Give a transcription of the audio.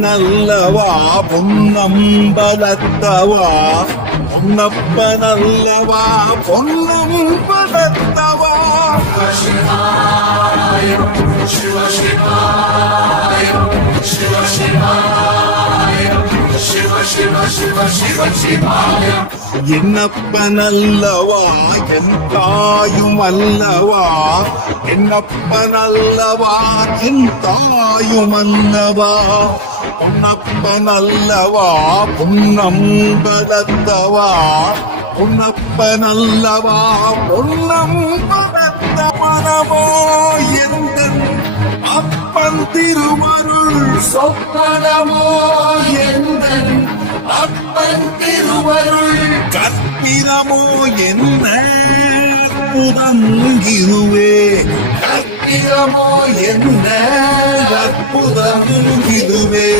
நல்லவா பொன்னம்பலத்தவா பொன்னப்பனல்லவா பொன்னம்பலத்தவா என்னப்பனல்லவா என் தாயும் அல்லவா என்னப்பனல்லவா என் தாயும் அல்லவா பொன்னப்பனல்லவா பொன்னம்பலத்தவா பொன்னப்பனல்லவா பொன்னம்பலத்தவனமோ எந்தன் அப்பன் திருவருள் சொப்பனமோ எந்தன் அப்பன் திருவருள் கற்பிதமோ என்ன அற்புதம் இதுவே கற்பிதமோ என்ன அற்புதம் இதுவே